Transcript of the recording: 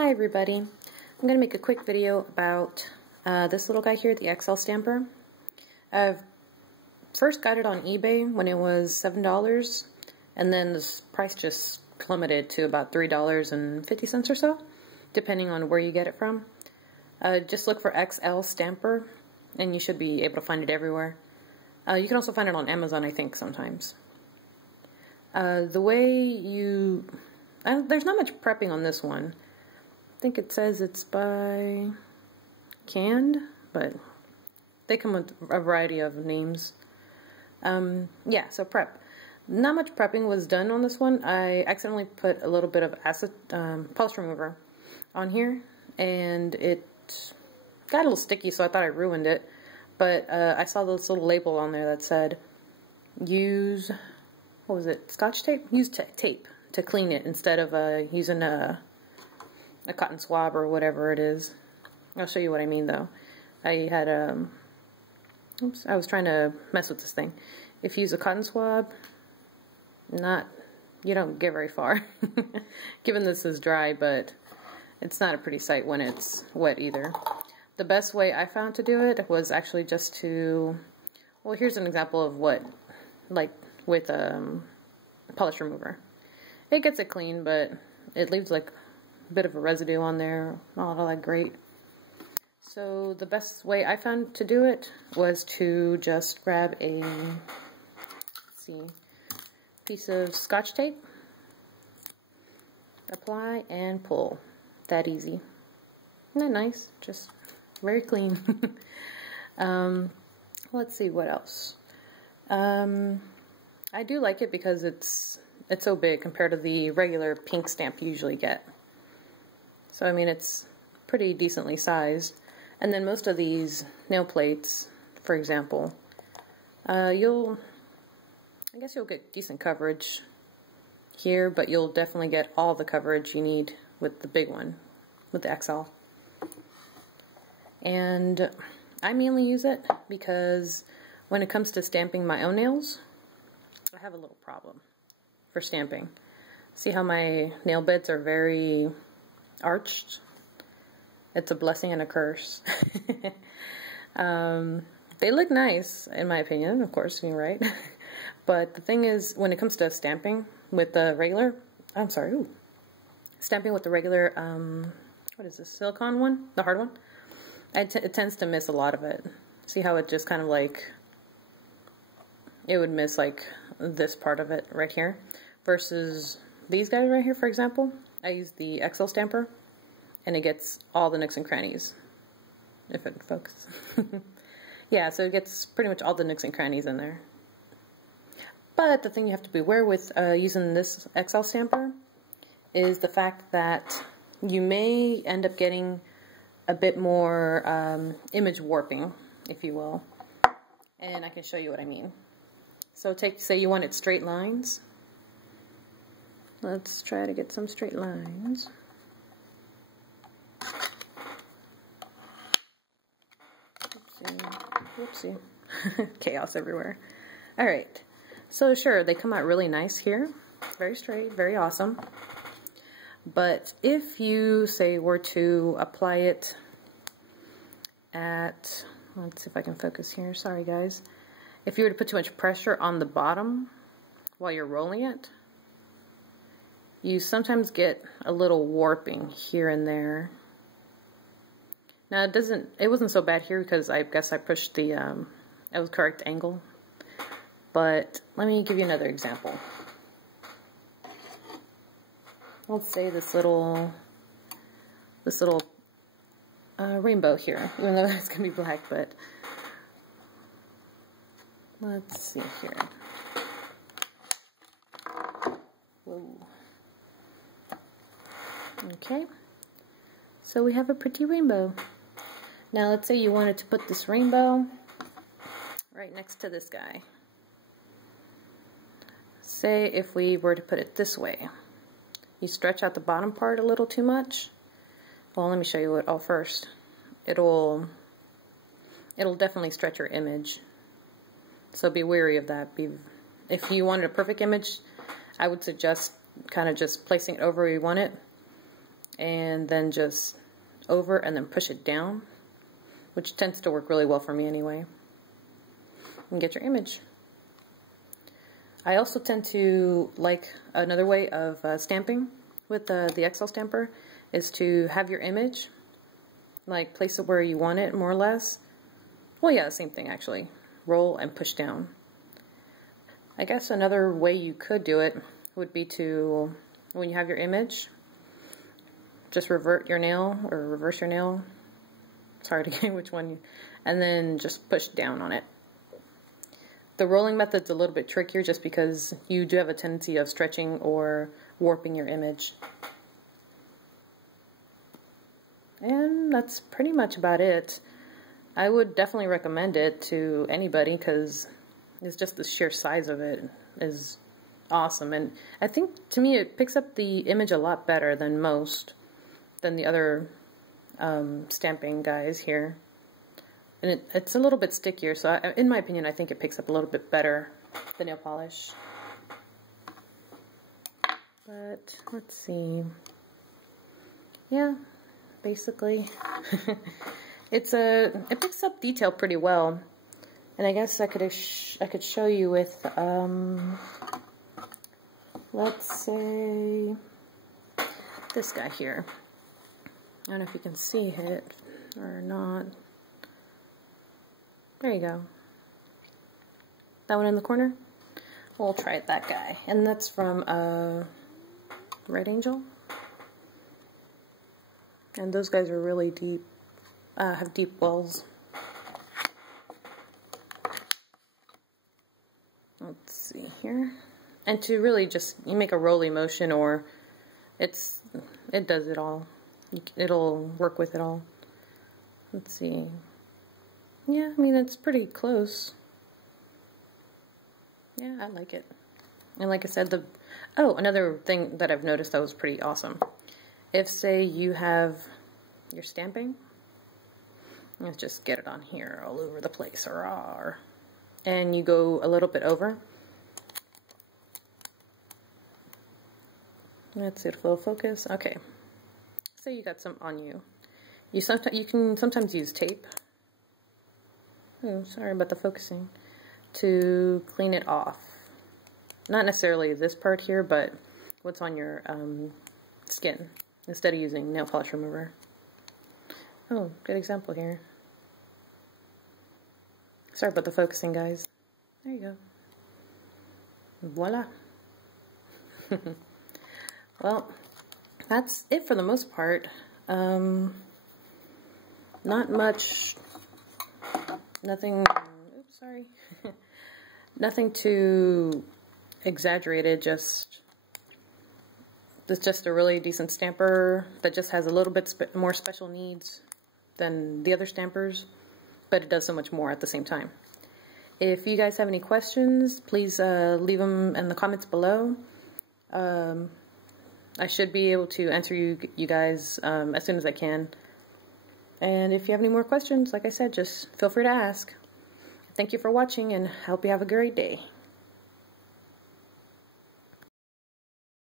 Hi everybody, I'm going to make a quick video about this little guy here, the XL Stamper. I first got it on eBay when it was $7, and then the price just plummeted to about $3.50 or so, depending on where you get it from. Just look for XL Stamper, and you should be able to find it everywhere. You can also find it on Amazon, I think, sometimes. The way you... there's not much prepping on this one. I think it says it's by Canned, but they come with a variety of names. Yeah, so prep. Not much prepping was done on this one. I accidentally put a little bit of polish remover on here, and it got a little sticky, so I thought I ruined it. But I saw this little label on there that said, use, what was it, Scotch tape? Use tape to clean it instead of using a cotton swab or whatever it is. I'll show you what I mean though. I had oops, I was trying to mess with this thing. If you use a cotton swab, you don't get very far. Given this is dry, but it's not a pretty sight when it's wet either. The best way I found to do it was actually just to, well, here's an example of what, like with polish remover. It gets it clean, but it leaves like a bit of a residue on there, not all that great. So the best way I found to do it was to just grab a, piece of Scotch tape, apply and pull. That easy. Isn't that nice? Just very clean. Let's see what else. I do like it because it's so big compared to the regular pink stamp you usually get. So I mean, it's pretty decently sized. And then most of these nail plates, for example, I guess you'll get decent coverage here, but you'll definitely get all the coverage you need with the big one, with the XL. And I mainly use it because when it comes to stamping my own nails, I have a little problem for stamping. See how my nail beds are very arched? It's a blessing and a curse. They look nice, in my opinion, of course, you're right. But the thing is, when it comes to stamping with the regular, stamping with the regular, what is this, silicone one? The hard one? It tends to miss a lot of it. See how it just kind of like, it would miss like this part of it right here. Versus these guys right here, for example, I use the XL Stamper, and it gets all the nooks and crannies, if it focuses. Yeah, so it gets pretty much all the nooks and crannies in there. But the thing you have to beware with using this XL Stamper is the fact that you may end up getting a bit more image warping, if you will. And I can show you what I mean. So say you wanted straight lines. Let's try to get some straight lines. Whoopsie. Chaos everywhere. Alright, so sure, they come out really nice here. Very straight, very awesome. But if you, say, were to apply it at, let's see if I can focus here, sorry guys. If you were to put too much pressure on the bottom while you're rolling it, you sometimes get a little warping here and there. Now it wasn't so bad here because I guess I pushed the, it was correct angle. But let me give you another example. Let's say this little rainbow here, even though it's gonna be black, but let's see here. Whoa. Okay, so we have a pretty rainbow. Now let's say you wanted to put this rainbow right next to this guy. Say if we were to put it this way. You stretch out the bottom part a little too much. Well, let me show you it all first. It'll definitely stretch your image. So be wary of that. If you wanted a perfect image, I would suggest kind of just placing it over where you want it. and then just over and then push it down, which tends to work really well for me anyway, and get your image. I also tend to like another way of stamping with the XL stamper is to have your image, like place it where you want it more or less. Well, yeah, same thing actually. Roll and push down. I guess another way you could do it would be to, when you have your image, just revert your nail or reverse your nail. It's hard to get which one, and then just push down on it. The rolling method's a little bit trickier just because you do have a tendency of stretching or warping your image. And that's pretty much about it. I would definitely recommend it to anybody because it's just the sheer size of it is awesome. And I think, to me, it picks up the image a lot better than the other stamping guys here. And it's a little bit stickier, so in my opinion, I think it picks up a little bit better than nail polish. But, let's see. Yeah, basically. It picks up detail pretty well. And I guess I could show you with, let's say, this guy here. I don't know if you can see it or not. There you go. That one in the corner? We'll try that guy. And that's from Red Angel. And those guys are really deep, have deep wells. Let's see here. And to really just, you make a rolly motion, or it does it all. It'll work with it all. Let's see. Yeah, I mean, it's pretty close. Yeah, I like it. And like I said, another thing that I've noticed that was pretty awesome. If, say, you have your stamping, let's just get it on here all over the place, and you go a little bit over. Let's see if it'll focus. Okay. Say you got some on you. You can sometimes use tape. Oh, sorry about the focusing. To clean it off. Not necessarily this part here, but what's on your skin, instead of using nail polish remover. Oh, good example here. Sorry about the focusing, guys. There you go. Voila. Well, that's it for the most part. Not much, nothing, oops, sorry. Nothing too exaggerated, it's just a really decent stamper that just has a little bit more special needs than the other stampers, but it does so much more at the same time. If you guys have any questions, please leave them in the comments below. I should be able to answer you guys as soon as I can. And if you have any more questions, like I said, just feel free to ask. Thank you for watching, and I hope you have a great day.